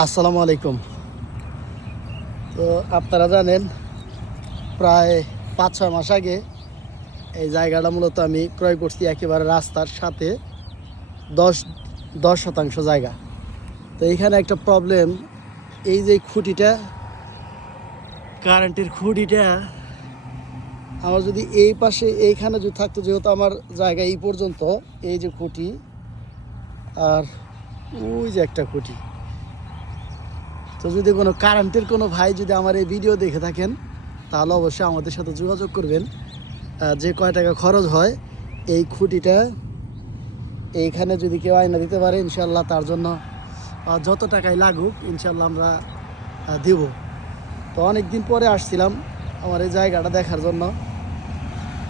আসসালামু আলাইকুম। তো আপনারা জানেন, প্রায় পাঁচ ছয় মাস আগে এই জায়গাটা মূলত আমি ক্রয় করছি একেবারে রাস্তার সাথে দশ দশ শতাংশ জায়গা। তো এইখানে একটা প্রবলেম এই যে খুঁটিটা কারেন্টের খুঁটিটা, আমার যদি এই পাশে, এইখানে যদি থাকতো, যেহেতু আমার জায়গা এই পর্যন্ত, এই যে খুঁটি, আর ওই যে একটা খুঁটি। তো যদি কোনো কারেন্টের কোনো ভাই যদি আমার এই ভিডিও দেখে থাকেন, তাহলে অবশ্যই আমাদের সাথে যোগাযোগ করবেন। যে কয় টাকা খরচ হয়, এই খুঁটিটা এইখানে যদি কেউ আয়না দিতে পারে ইনশাল্লাহ তার জন্য যত টাকাই লাগুক ইনশাল্লাহ আমরা দিব। তো অনেক দিন পরে আসছিলাম, আমার এই জায়গাটা দেখার জন্য।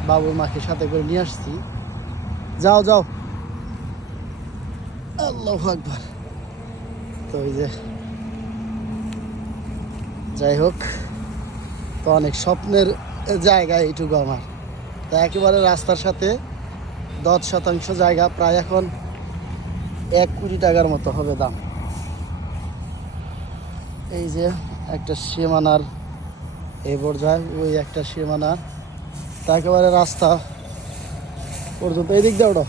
বাবুর মাকে সাথে করে নিয়ে আসছি। যাও যাও। আল্লাহ আকবার। তো ওই যে যাই হোক, তো অনেক স্বপ্নের জায়গা এইটুকু আমার। তো একেবারে রাস্তার সাথে দশ শতাংশ জায়গা প্রায় এখন এক কোটি টাকার মতো হবে দাম। এই যে একটা সীমানার এই পর্যায়ে, ওই একটা সীমানা। তা একেবারে রাস্তা পর্যন্ত। এই দিক দিয়ে ওটা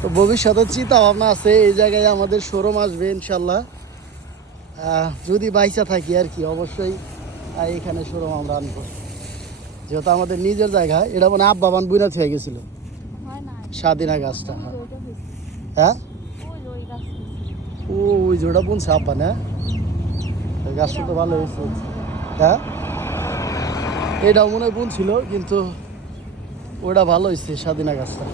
তো ভবিষ্যতে চিন্তা ভাবনা আছে এই জায়গায় আমাদের শোরুম আসবে ইনশাল্লাহ যদি বাইচা থাকি আর কি অবশ্যই এখানে শোরুম আমরা আনব। যেহেতু আমাদের নিজের জায়গা এটা মানে আব্বা বান বুইনা হয়ে গেছিল স্বাধীনা গাছটা। হ্যাঁ। ও ওই জোড়া বুনছে আব্বা না? গাছটা তো ভালো হয়েছে। হ্যাঁ? এটাও মনে হয় বুনছিল কিন্তু ওটা ভালো হয়েছে স্বাধীনা গাছটা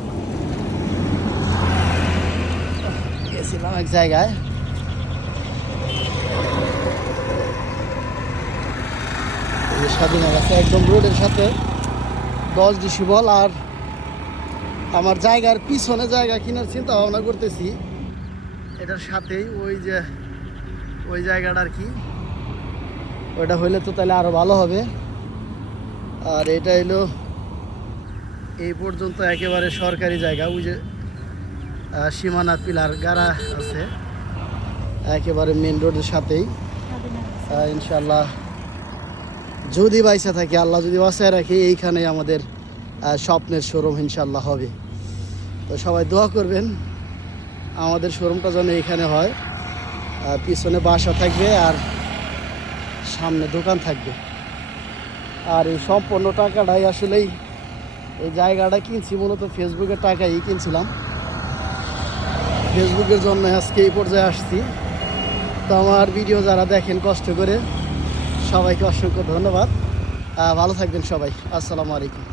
এক জায়গায়। এই যে স্বাধীনা গাছে একদম রোডের সাথে দশ ডিসিবল আর আমার জায়গার পিছনে জায়গা কেনার চিন্তা ভাবনা করতেছি। এটার সাথেই ওই যে, ওই জায়গাটা আর কি। ওইটা হইলে তো তাহলে আরও ভালো হবে। আর এটা হলো এই পর্যন্ত একেবারে সরকারি জায়গা, ওই যে সীমানা পিলার গাড়া আছে। একেবারে মেন রোডের সাথেই। ইনশাল্লাহ যদি বাইসা থাকে, আল্লাহ যদি বাসায় রাখে এইখানে আমাদের স্বপ্নের শোরুম ইনশাল্লাহ হবে। তো সবাই দোয়া করবেন, আমাদের শোরুমটা যেন এখানে হয়। পিছনে বাসা থাকবে আর সামনে দোকান থাকবে। আর এই সম্পূর্ণ টাকাটাই আসলেই এই জায়গাটা কিনছি, মূলত ফেসবুকের টাকাই কিনছিলাম। ফেসবুকের জন্য আজকে এই পর্যায়ে আসছি। তো আমার ভিডিও যারা দেখেন কষ্ট করে, সবাইকে অসংখ্য ধন্যবাদ। ভালো থাকবেন সবাই। আসসালামু আলাইকুম।